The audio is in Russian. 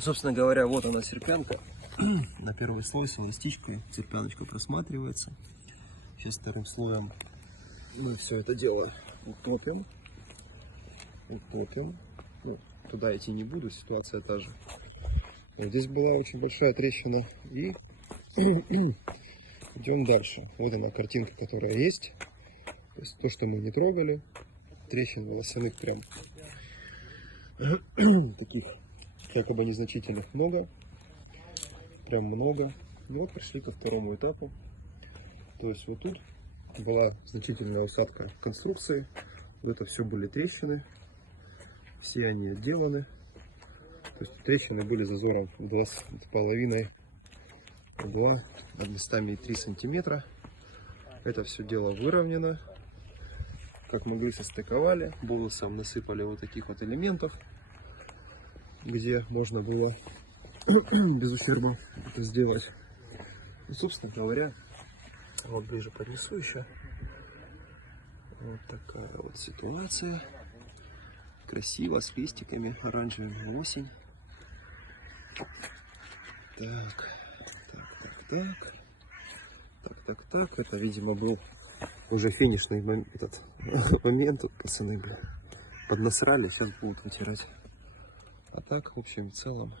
Собственно говоря, вот она серпянка. На первый слой с эластичкой серпяночка просматривается. Сейчас вторым слоем мы все это дело утопим. Ну, туда идти не буду, ситуация та же. Вот здесь была очень большая трещина. И идем дальше. Вот она картинка, которая есть. То есть то, что мы не трогали. Трещин волосяных прям таких якобы незначительных много. Прям много. И вот пришли ко второму этапу. То есть вот тут была значительная усадка конструкции. Вот это все были трещины. Все они отделаны. То есть трещины были зазором в 2,5 угла, над местами 3 сантиметра. Это все дело выровнено. Как могли, состыковали. Бонусом насыпали вот таких вот элементов, где можно было без ущерба это сделать. И, собственно говоря, вот ближе поднесу еще. Вот такая вот ситуация. Красиво, с листиками оранжевыми, осень. Так. Это, видимо, был уже финишный момент. Тут пацаны, поднасрали, сейчас будут вытирать. А так, в общем и целом,